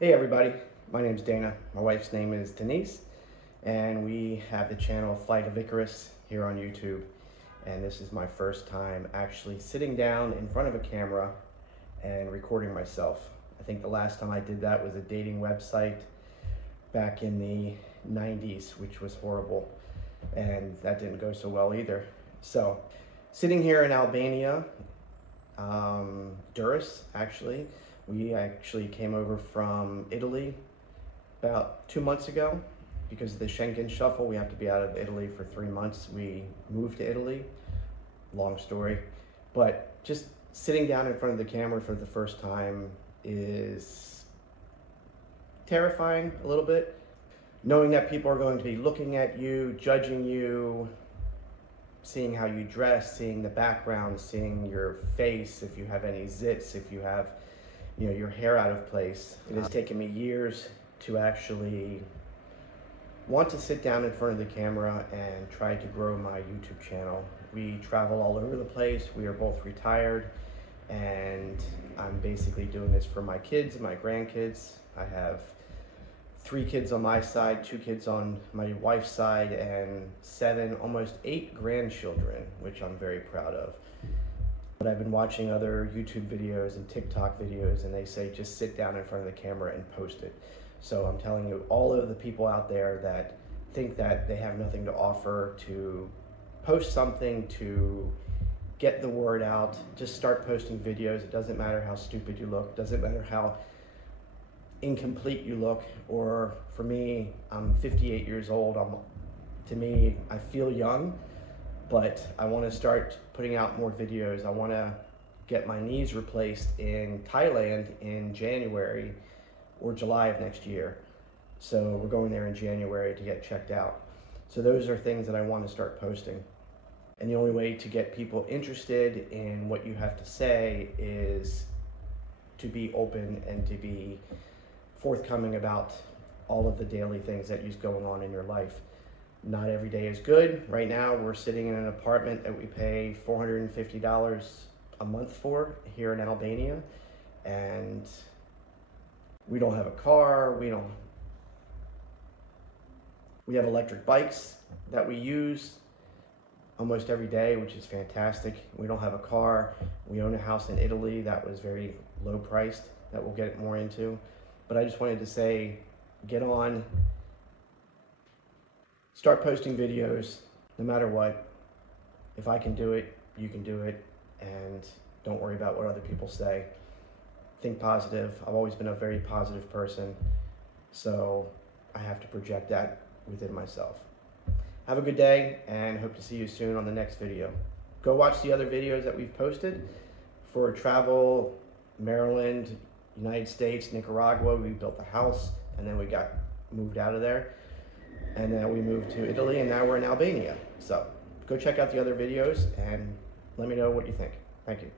Hey everybody, my name's Dana. My wife's name is Denise, and we have the channel Flight of Icarus here on YouTube. And this is my first time actually sitting down in front of a camera and recording myself. I think the last time I did that was a dating website back in the 90s, which was horrible, and that didn't go so well either. So, sitting here in Albania, Durrës actually. We actually came over from Italy about 2 months ago. Because of the Schengen shuffle, we have to be out of Italy for 3 months. We moved to Italy, long story. But just sitting down in front of the camera for the first time is terrifying a little bit. Knowing that people are going to be looking at you, judging you, seeing how you dress, seeing the background, seeing your face, if you have any zits, if you have your hair out of place. It has taken me years to actually want to sit down in front of the camera and try to grow my YouTube channel. We travel all over the place. We are both retired, and I'm basically doing this for my kids and my grandkids. I have 3 kids on my side, 2 kids on my wife's side, and 7, almost 8 grandchildren, which I'm very proud of. But I've been watching other YouTube videos and TikTok videos, and they say just sit down in front of the camera and post it. So I'm telling you, all of the people out there that think that they have nothing to offer, to post something, to get the word out, just start posting videos. It doesn't matter how stupid you look, doesn't matter how incomplete you look. Or for me, I'm 58 years old. To me, I feel young, but I want to start putting out more videos. I want to get my knees replaced in Thailand in January or July of next year. So we're going there in January to get checked out. So those are things that I want to start posting. And the only way to get people interested in what you have to say is to be open and to be forthcoming about all of the daily things that is going on in your life. Not every day is good. Right now, we're sitting in an apartment that we pay $450 a month for here in Albania, and we don't have a car. We have electric bikes that we use almost every day, which is fantastic. We don't have a car. We own a house in Italy that was very low priced, that we'll get more into. But I just wanted to say, get on. Start posting videos, no matter what. If I can do it, you can do it, and don't worry about what other people say. Think positive. I've always been a very positive person, so I have to project that within myself. Have a good day, and hope to see you soon on the next video. Go watch the other videos that we've posted for travel, Maryland, United States, Nicaragua. We built a house, and then we got moved out of there. And then we moved to Italy, and now we're in Albania. So go check out the other videos and let me know what you think. Thank you.